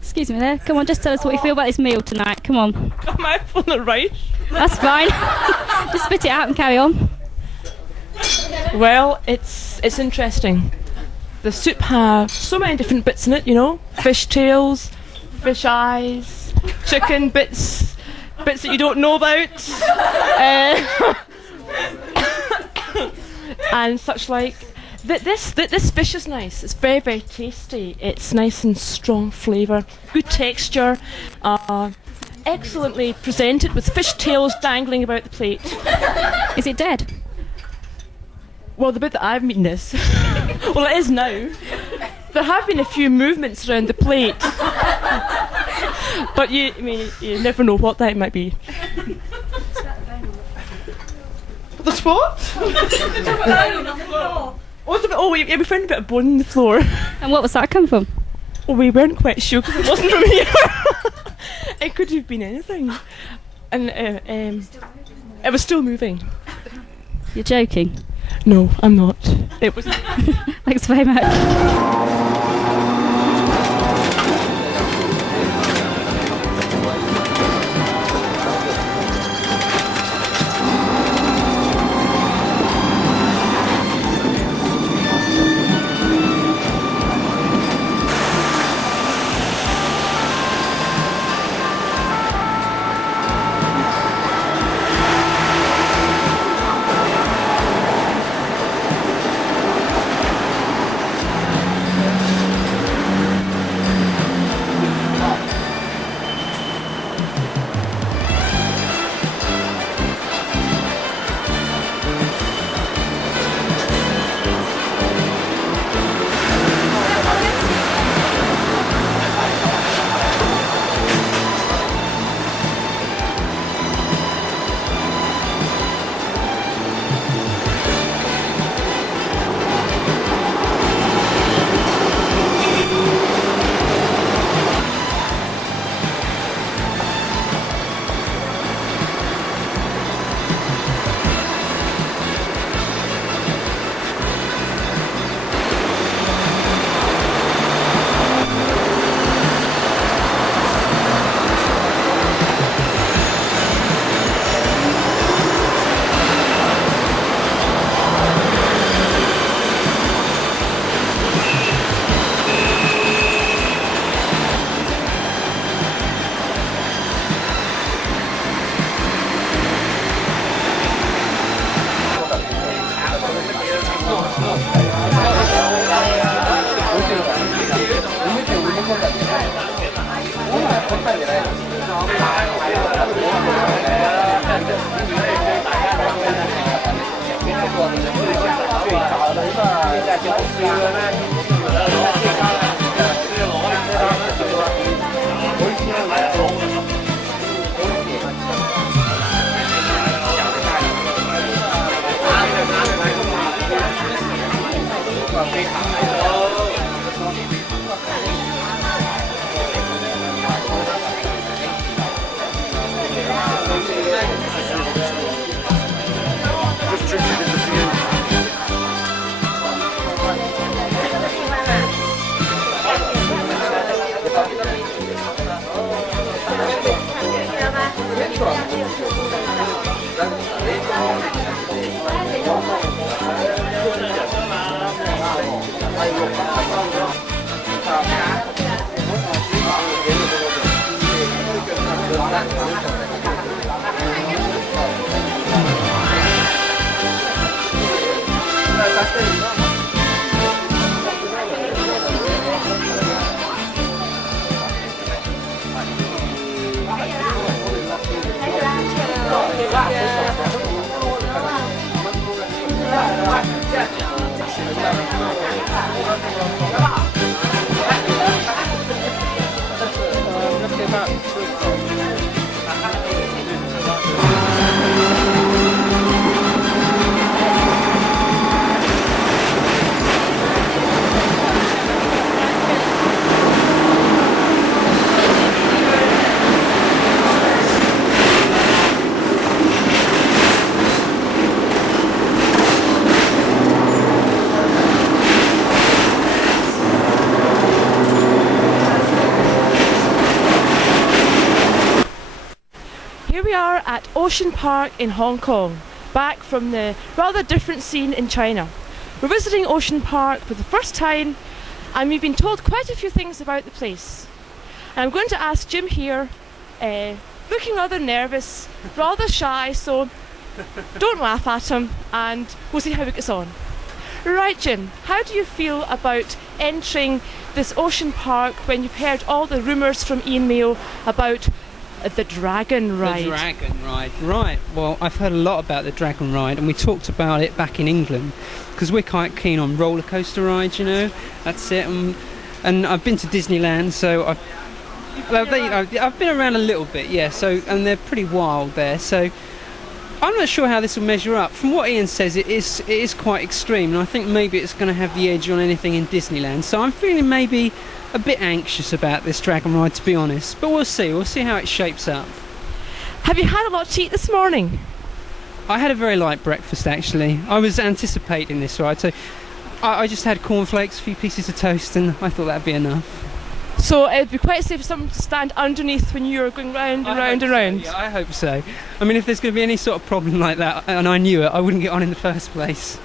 Excuse me there. Come on, just tell us what you feel about this meal tonight. Come on. Am I full of rice? That's fine. Just spit it out and carry on. Well, it's interesting. The soup has so many different bits in it, you know. Fish tails, fish eyes, chicken bits that you don't know about. And such like. This fish is nice. It's very, very tasty. It's nice and strong flavour, good texture, excellently presented with fish tails dangling about the plate. Is it dead? Well, the bit that I've eaten is. Well, it is now. There have been a few movements around the plate, but you never know what that might be. The spot? Yeah, we found a bit of bone on the floor. And what was that come from? Oh, we weren't quite sure because it wasn't from here. It could have been anything. And it was still moving. You're joking? No, I'm not. It was. Thanks very much. Here we are at Ocean Park in Hong Kong, back from the rather different scene in China. We're visiting Ocean Park for the first time, and we've been told quite a few things about the place. And I'm going to ask Jim here, looking rather nervous, rather shy, so don't laugh at him, and we'll see how it gets on. Right, Jim, how do you feel about entering this Ocean Park when you've heard all the rumours from Ian Mayo about the Dragon Ride? The Dragon Ride, right. Well, I've heard a lot about the Dragon Ride, and we talked about it back in England, because we're quite keen on roller coaster rides, you know. That's it. And I've been to Disneyland, so I've been around a little bit, yeah. So, and they're pretty wild there. So I'm not sure how this will measure up. From what Ian says, it is quite extreme, and I think maybe it's going to have the edge on anything in Disneyland. So I'm feeling maybe a bit anxious about this Dragon Ride, to be honest, but we'll see how it shapes up. Have you had a lot to eat this morning? I had a very light breakfast, actually. I was anticipating this ride, so I just had cornflakes, a few pieces of toast, and I thought that'd be enough. So it'd be quite safe for someone to stand underneath when you're going round and round and round? Yeah, I hope so. I mean, if there's going to be any sort of problem like that, and I knew it, I wouldn't get on in the first place.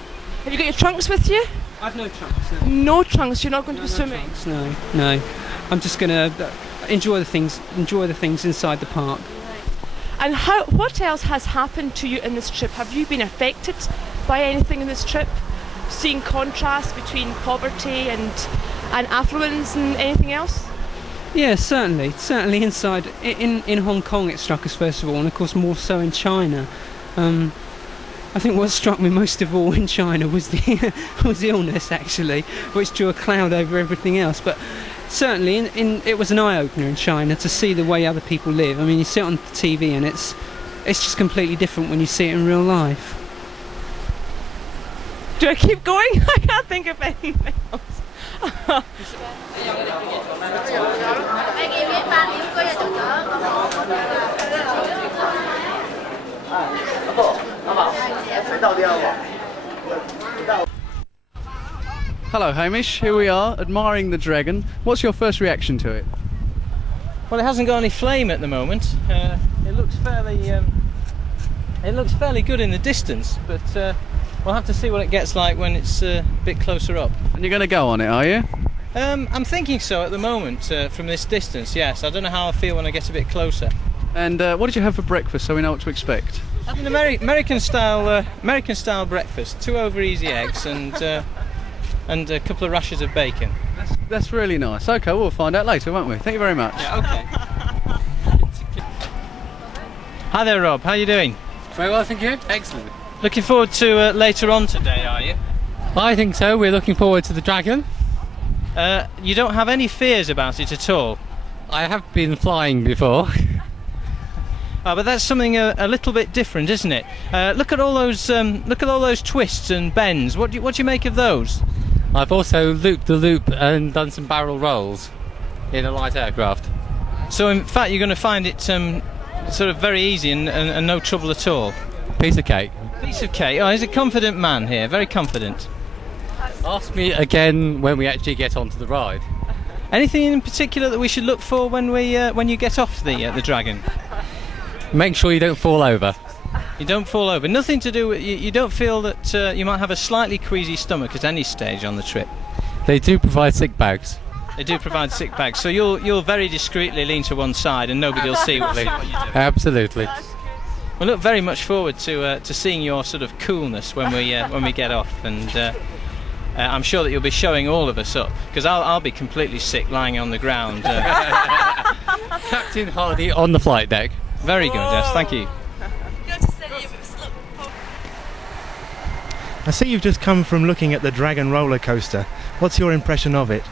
Have you got your trunks with you? I've no trunks. No, no trunks. You're not going to be swimming. Trunks, no. I'm just going to enjoy the things inside the park. And what else has happened to you in this trip? Have you been affected by anything in this trip? Seeing contrast between poverty and affluence and anything else? Yeah, certainly inside in Hong Kong it struck us first of all, and of course more so in China. I think what struck me most of all in China was the illness, actually, which drew a cloud over everything else. But certainly it was an eye-opener in China to see the way other people live. I mean, you see it on TV and it's just completely different when you see it in real life. Do I keep going? I can't think of anything else. Hello Hamish, here we are admiring the Dragon. What's your first reaction to it? Well, it hasn't got any flame at the moment. It looks fairly good in the distance, but we'll have to see what it gets like when it's a bit closer up. And you're going to go on it, are you? I'm thinking so at the moment, from this distance, yes. I don't know how I feel when I get a bit closer. And what did you have for breakfast so we know what to expect? I had an American style breakfast, 2 over easy eggs and a couple of rashers of bacon. That's really nice. Okay, we'll find out later, won't we? Thank you very much. Yeah, okay. Hi there, Rob. How are you doing? Very well, thank you. Excellent. Looking forward to later on today, are you? I think so. We're looking forward to the Dragon. You don't have any fears about it at all? I have been flying before. But that's something a little bit different, isn't it? Look at all those twists and bends. What do you make of those? I've also looped the loop and done some barrel rolls in a light aircraft. So in fact, you're going to find it sort of very easy and no trouble at all. Piece of cake. Piece of cake. Oh, he's a confident man here. Very confident. Ask me again when we actually get onto the ride. Anything in particular that we should look for when you get off the Dragon? Make sure you don't fall over. You don't fall over. Nothing to do with you don't feel that you might have a slightly queasy stomach at any stage on the trip? They do provide sick bags. They do provide sick bags. So you'll very discreetly lean to one side and nobody will see what you're doing. Absolutely. We look very much forward to seeing your sort of coolness when we get off, and I'm sure that you'll be showing all of us up, because I'll be completely sick lying on the ground. Captain Hardy on the flight deck. Very good, yes, thank you. I see you've just come from looking at the Dragon roller coaster. What's your impression of it?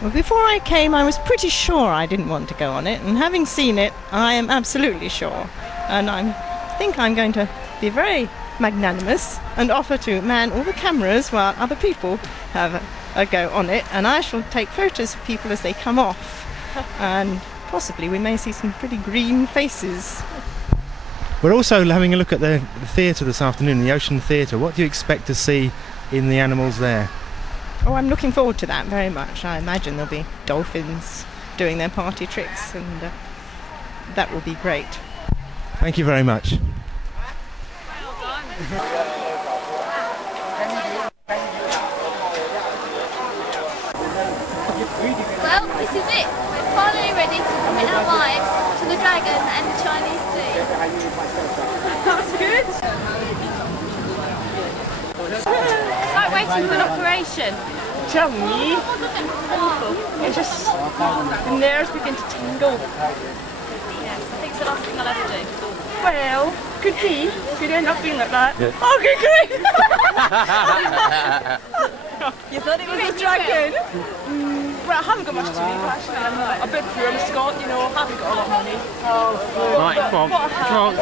Well, before I came, I was pretty sure I didn't want to go on it, and having seen it, I am absolutely sure. And I think I'm going to be very magnanimous and offer to man all the cameras while other people have a go on it, and I shall take photos of people as they come off, and possibly we may see some pretty green faces. We're also having a look at the theatre this afternoon, the Ocean Theatre. What do you expect to see in the animals there? Oh, I'm looking forward to that very much. I imagine there'll be dolphins doing their party tricks, and that will be great. Thank you very much. Well, this is it. We're finally ready to commit our lives to the dragon and the Chinese sea. That's good. It's like waiting for an operation. Tell me. Awful. It's just, the nerves begin to tingle. Yes, I think it's the last thing I'll ever do. Well, could be. Could end up being like that. Yeah. Okay, great. You thought it was a dragon? Well, I haven't got much to eat, actually. I'm a bit poor, I'm a Scot, you know, I haven't got a lot of money. Right, come on, come on.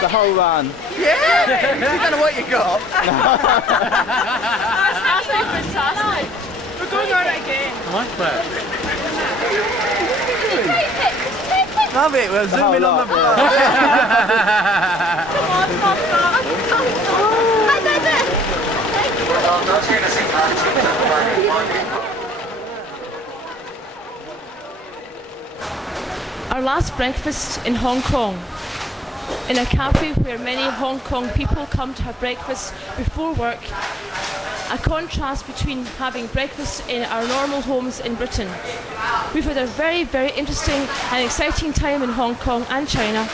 The whole run. Yeah! You don't know what you got. That's absolutely fantastic. We're going on it again. I like that. Love it, we're zooming on the floor. Our last breakfast in Hong Kong, in a cafe where many Hong Kong people come to have breakfast before work, a contrast between having breakfast in our normal homes in Britain. We've had a very, very interesting and exciting time in Hong Kong and China,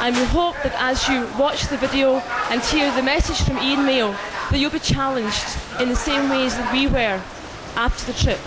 and we hope that as you watch the video and hear the message from Ian Mayo, that you'll be challenged in the same ways that we were after the trip.